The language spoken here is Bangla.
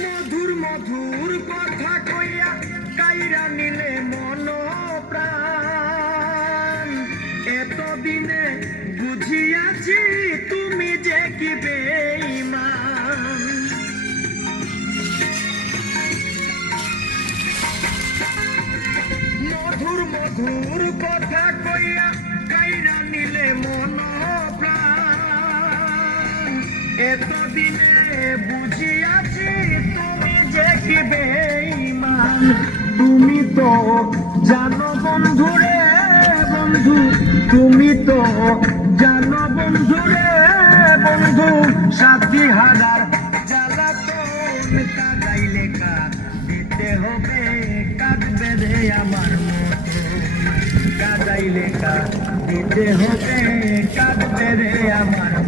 মধুর মধুর কথা কইয়া কাইরা নিলে মন প্রাণ এতদিনে বুঝিয়াছি তুমি যে কি বেঈমান মধুর মধুর কথা কইয়া কাইরা নিলে মন প্রাণ এতদিনে বুঝিয়াছি তুমি যে কি বেঈমান তুমি তো জানো বন্ধু রে বন্ধু তুমি তো জানো বন্ধু রে বন্ধু সাথী হারার জ্বালাতন কাদাইলে দিতে হবে কাঁদবে রে আমার মতো কাদাইলে দিতে হবে কাঁদবে রে আমার